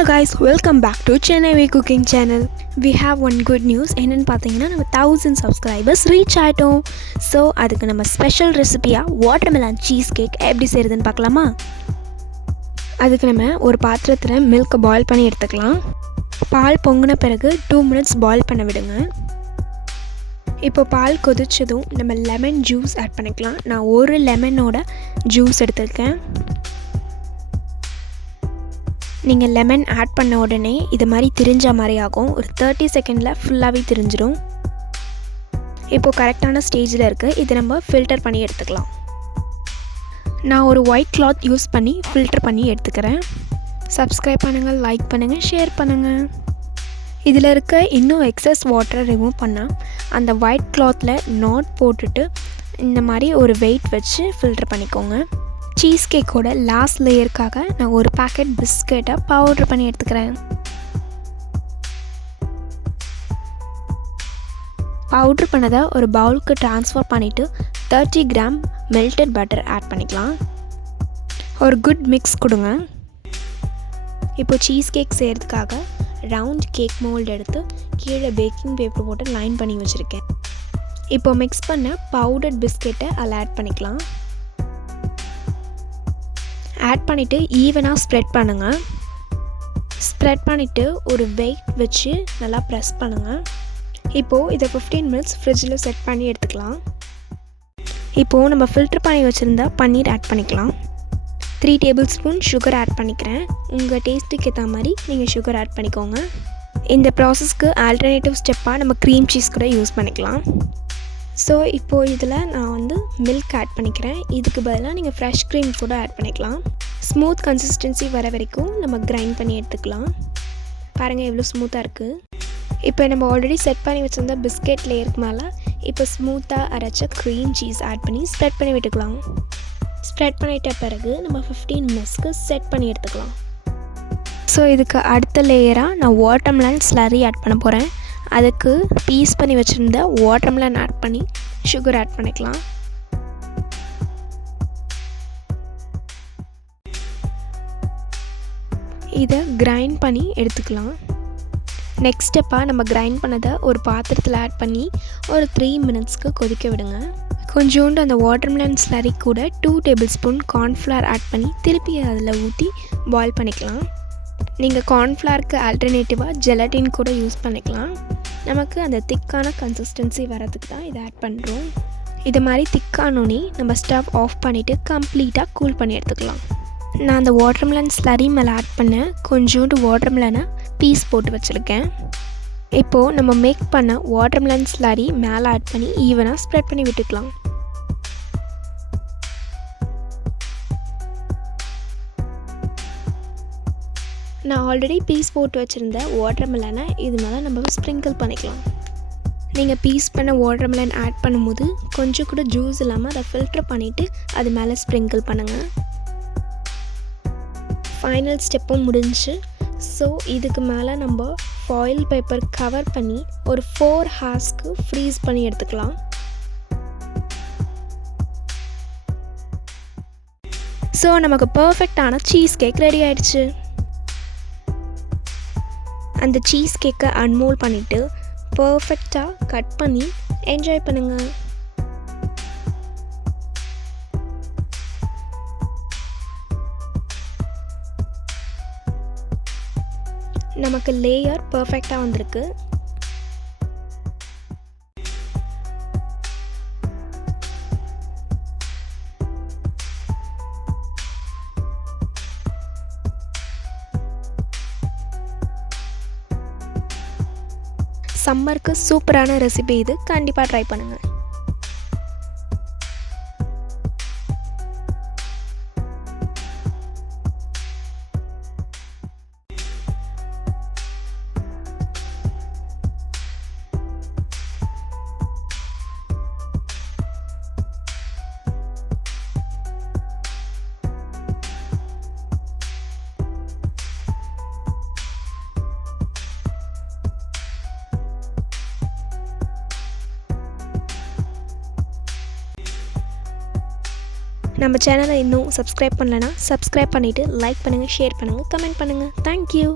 Hello guys, welcome back to Chennai Way Cooking channel. We have one good news. என்னன்னு பார்த்தீங்கன்னா நம்ம 1000 subscribers reach ஆயிட்டோம். So அதுக்கு நம்ம ஸ்பெஷல் ரெசிபியாக வாட்டர்மெலன் சீஸ் கேக் எப்படி செய்கிறதுன்னு பார்க்கலாமா? அதுக்கு நம்ம ஒரு பாத்திரத்தில் மில்கை பாயில் பண்ணி எடுத்துக்கலாம். பால் பொங்கின பிறகு 2 minutes பாயில் பண்ண விடுங்க. இப்போ பால் கொதிச்சதும் நம்ம லெமன் ஜூஸ் ஆட் பண்ணிக்கலாம். நான் ஒரு லெமனோட ஜூஸ் எடுத்திருக்கேன். நீங்கள் லெமன் ஆட் பண்ண உடனே இது மாதிரி திரிஞ்ச மாதிரி ஆகும். ஒரு 30 செகண்டில் ஃபுல்லாகவே திரிஞ்சிடும். இப்போது கரெக்டான ஸ்டேஜில் இருக்குது. இதை நம்ம ஃபில்டர் பண்ணி எடுத்துக்கலாம். நான் ஒரு ஒயிட் கிளாத் யூஸ் பண்ணி ஃபில்டர் பண்ணி எடுத்துக்கிறேன். சப்ஸ்கிரைப் பண்ணுங்கள், லைக் பண்ணுங்கள், ஷேர் பண்ணுங்கள். இதில் இருக்க இன்னும் எக்ஸஸ் வாட்டரை ரிமூவ் பண்ணால் அந்த ஒயிட் கிளாத்தில் நாட் போட்டுட்டு இந்த மாதிரி ஒரு வெயிட் வச்சு ஃபில்டர் பண்ணிக்கோங்க. சீஸ் கேக்கோட லாஸ்ட் லேயருக்காக நான் ஒரு பேக்கெட் பிஸ்கெட்டை பவுட்ரு பண்ணி எடுத்துக்கிறேன். பவுட்ரு பண்ணதை ஒரு பவுலுக்கு ட்ரான்ஸ்ஃபர் பண்ணிவிட்டு 30 கிராம் மெல்டட் பட்டர் ஆட் பண்ணிக்கலாம். ஒரு குட் மிக்ஸ் கொடுங்க. இப்போ சீஸ் கேக் செய்கிறதுக்காக ரவுண்ட் கேக் மோல்டு எடுத்து கீழே பேக்கிங் பேப்பர் போட்டு லைன் பண்ணி வச்சுருக்கேன். இப்போ மிக்ஸ் பண்ண பவுடர்ட் பிஸ்கெட்டை அதில் ஆட் பண்ணிக்கலாம். ஆட் பண்ணிவிட்டு ஈவனாக ஸ்ப்ரெட் பண்ணுங்கள். ஸ்ப்ரெட் பண்ணிவிட்டு ஒரு வெயிட் வச்சு நல்லா ப்ரெஸ் பண்ணுங்கள். இப்போது இதை 15 minutes ஃப்ரிட்ஜில் செட் பண்ணி எடுத்துக்கலாம். இப்போது நம்ம ஃபில்டர் பண்ணி வச்சுருந்தா பன்னீர் ஆட் பண்ணிக்கலாம். 3 tablespoon சுகர் ஆட் பண்ணிக்கிறேன். உங்கள் டேஸ்ட்டுக்கு ஏற்ற மாதிரி நீங்கள் சுகர் ஆட் பண்ணிக்கோங்க. இந்த ப்ராசஸ்க்கு ஆல்டர்னேட்டிவ் ஸ்டெப்பாக நம்ம க்ரீம் சீஸ் கூட யூஸ் பண்ணிக்கலாம். ஸோ இப்போது இதில் நான் மில்க் ஆட் பண்ணிக்கிறேன். இதுக்கு பதிலாக நீங்கள் ஃப்ரெஷ் க்ரீம் கூட ஆட் பண்ணிக்கலாம். ஸ்மூத் கன்சிஸ்டன்சி வர வரைக்கும் நம்ம கிரைண்ட் பண்ணி எடுத்துக்கலாம். பாருங்கள் எவ்வளோ ஸ்மூத்தாக இருக்குது. இப்போ நம்ம ஆல்ரெடி செட் பண்ணி வச்சுருந்த பிஸ்கெட் லேயருக்கு மேலே இப்போ ஸ்மூத்தாக அரைச்ச க்ரீம் சீஸ் ஆட் பண்ணி ஸ்ப்ரெட் பண்ணி விட்டுக்கலாம். ஸ்ப்ரெட் பண்ணிட்ட பிறகு நம்ம 15 minutesக்கு செட் பண்ணி எடுத்துக்கலாம். ஸோ இதுக்கு அடுத்த லேயராக நான் வாட்டர்மெலன் ஸ்லரி ஆட் பண்ண போகிறேன். அதுக்கு பீஸ் பண்ணி வச்சுருந்த வாட்டர்மெலன் ஆட் பண்ணி சுகர் ஆட் பண்ணிக்கலாம். இதை கிரைண்ட் பண்ணி எடுத்துக்கலாம். நெக்ஸ்ட் ஸ்டெப்பாக நம்ம கிரைண்ட் பண்ணதை ஒரு பாத்திரத்தில் ஆட் பண்ணி ஒரு 3 minutesக்கு கொதிக்க விடுங்க. கொஞ்சோண்டு அந்த வாட்டர்மெலன் ஸ்லரி கூட 2 tablespoon கார்ன்ஃப்ளவர் ஆட் பண்ணி திருப்பி அதில் ஊற்றி பாயில் பண்ணிக்கலாம். நீங்கள் கார்ன்ஃப்ளவருக்கு ஆல்டர்னேட்டிவாக ஜெலட்டின் கூட யூஸ் பண்ணிக்கலாம். நமக்கு அந்த திக்கான கன்சிஸ்டன்சி வரதுக்கு தான் இதை ஆட் பண்ணுறோம். இது மாதிரி திக்கானோன்னே நம்ம ஸ்டவ் ஆஃப் பண்ணிவிட்டு கம்ப்ளீட்டாக கூல் பண்ணி எடுத்துக்கலாம். நான் அந்த வாட்டர்மெலன் ஸ்லரி மேலே ஆட் பண்ண கொஞ்சோண்டு வாட்டர்மெலனை பீஸ் போட்டு வச்சுருக்கேன். இப்போது நம்ம மேக் பண்ண வாட்டர்மெலன் ஸ்லரி மேலே ஆட் பண்ணி ஈவனாக ஸ்ப்ரெட் பண்ணி விட்டுக்கலாம். நான் ஆல்ரெடி பீஸ் போட்டு வச்சுருந்த வாட்டர்மெலனை இது மேலே நம்ம ஸ்ப்ரிங்கிள் பண்ணிக்கலாம். நீங்கள் பீஸ் பண்ண வாட்டர்மெலன் ஆட் பண்ணும்போது கொஞ்சம் கூட ஜூஸ் இல்லாமல் அதை ஃபில்டர் பண்ணிவிட்டு அது மேலே ஸ்ப்ரிங்கிள் பண்ணுங்கள். ஃபைனல் ஸ்டெப்பும் முடிஞ்சு. ஸோ இதுக்கு மேலே நம்ம ஃபாயில் பேப்பர் கவர் பண்ணி ஒரு 4 hours ஃப்ரீஸ் பண்ணி எடுத்துக்கலாம். ஸோ நமக்கு பர்ஃபெக்டான சீஸ் கேக் ரெடி ஆயிடுச்சு. அந்த சீஸ் கேக்கை அன்மோல்ட் பண்ணிவிட்டு பர்ஃபெக்டாக கட் பண்ணி என்ஜாய் பண்ணுங்கள். நமக்கு லேயர் பர்ஃபெக்டாக வந்திருக்கு. சம்மருக்கு சூப்பரான ரெசிபி இது. கண்டிப்பாக ட்ரை பண்ணுங்கள். நம்ம சேனலை இன்னும் சப்ஸ்கிரைப் பண்ணலைன்னா சப்ஸ்கிரைப் பண்ணிவிட்டு லைக் பண்ணுங்கள், ஷேர் பண்ணுங்கள், கமெண்ட் பண்ணுங்கள். தேங்க்யூ.